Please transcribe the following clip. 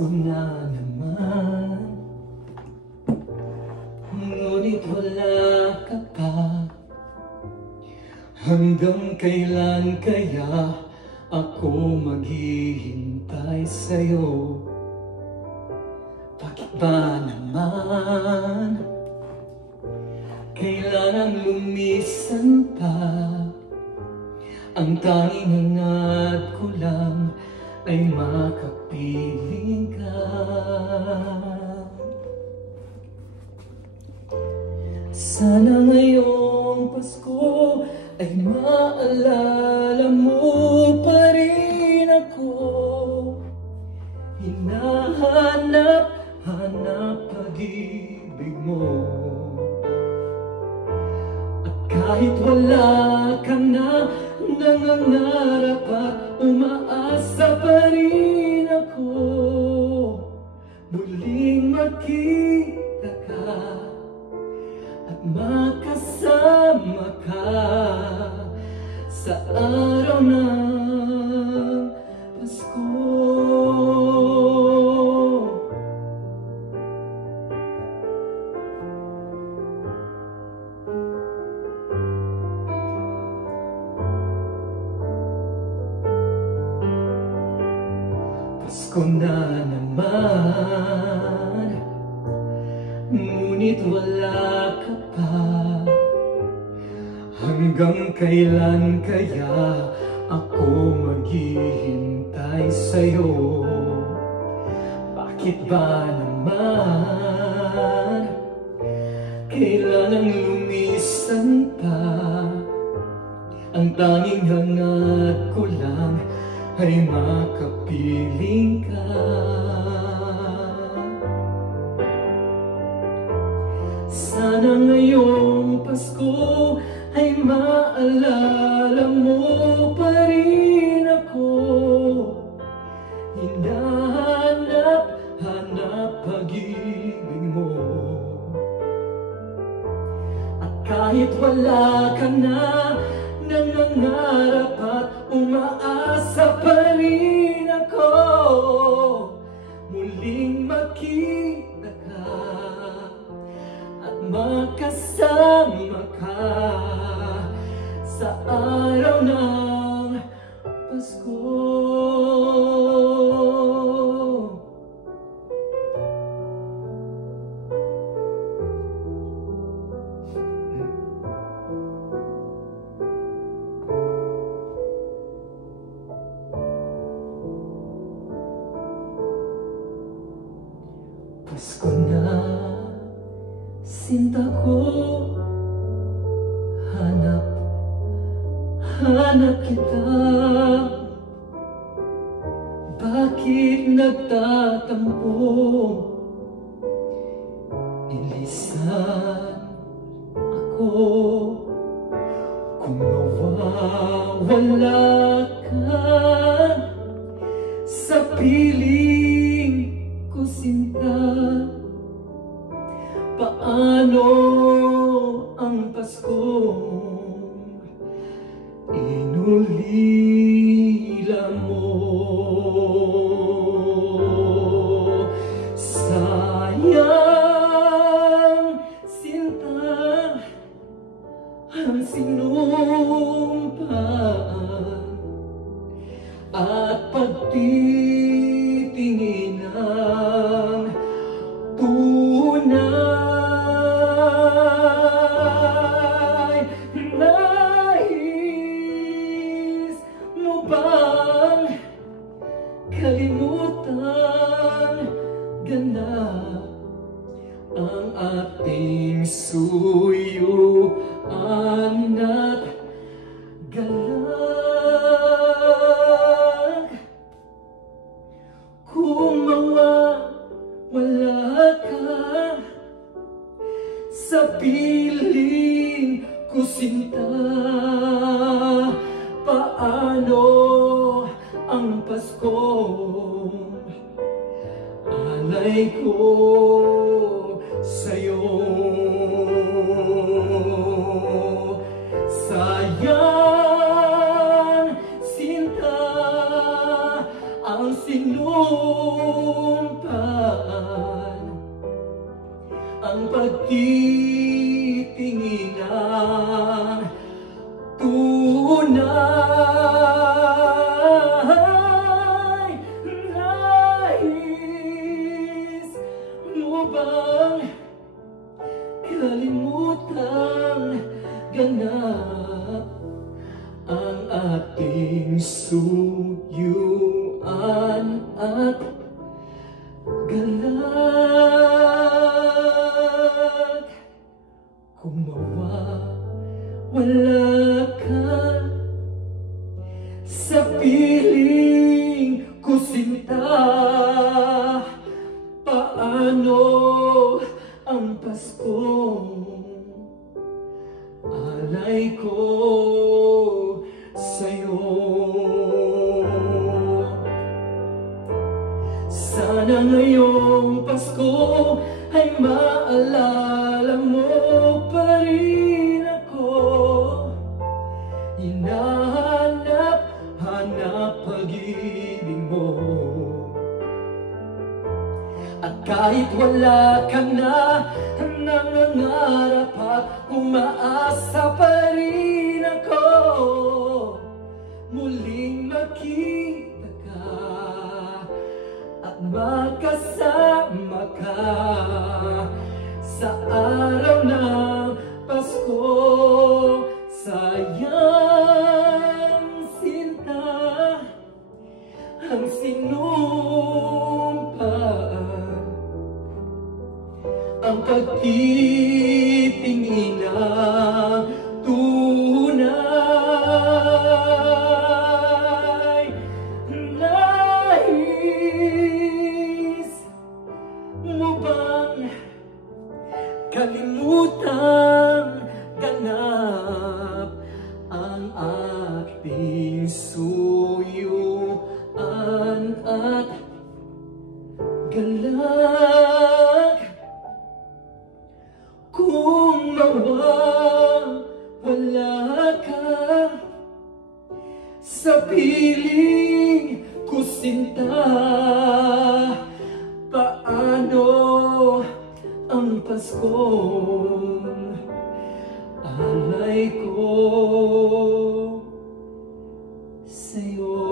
Pasko na naman, ngunit wala ka pa. Hanggang kailan kaya ako maghihintay sa'yo? Bakit ba naman kailangang lumisan pa? Ang tanging hangat ko lang ay makapiling ka. Sana ngayong Pasko ay maalala mo pa rin ako. Hinahanap pag-ibig mo. At kahit wala ka na, nangangarap at umaasa pa rin ako. Muling makita ka at makasama ka sa araw ng Pasko. Pasko na naman, ngunit wala ka pa. Hanggang kailan kaya ako maghihintay sa'yo? Bakit ba naman kailangang lumisan pa? Ang tanging hangat ko lang ay makapiling ka. Sana ngayong Pasko ay maalala mo pa rin ako. Hinahanap pag-ibig mo. At kahit wala ka na, nangangarap at umaasa pa rin ako. Muling makita ka at makasama ka sa araw ng Pasko. Pasko na, sinta ko, hanap kita. Bakit nagtatampo? Nilisan ako kung mawawala ka sa piling ko, sinta. Paano ang Paskong inulila mo? Sayang, sinta, ang sinumpaan at pagtitingin ng tunay. Nais mo bang kalimutan ganap ang ating suyuan at galag? Kung tunay. Nais mo bang kalimutang ganap ang ating suyuan at galak? Kung mawawala ka sa piling ko, sinta, paano ang Paskong alay ko sa'yo? Sana ngayong Pasko ay maalala mo pa rin ako. Hinahanap-hanap pag-ibig mo. At kahit wala ka na, nangangarap at umaasa pa rin ako. Muling makita ka at makasama ka sa araw ng Pasko. Sayang sinta ang sinumpaan, ang pagtitingin ng tunay. Nais mo bang kalimutang ganap ang ating suyuan at galak? Kung mawawala ka sa piling ko, sinta, paano ang Paskong alay ko sa'yo?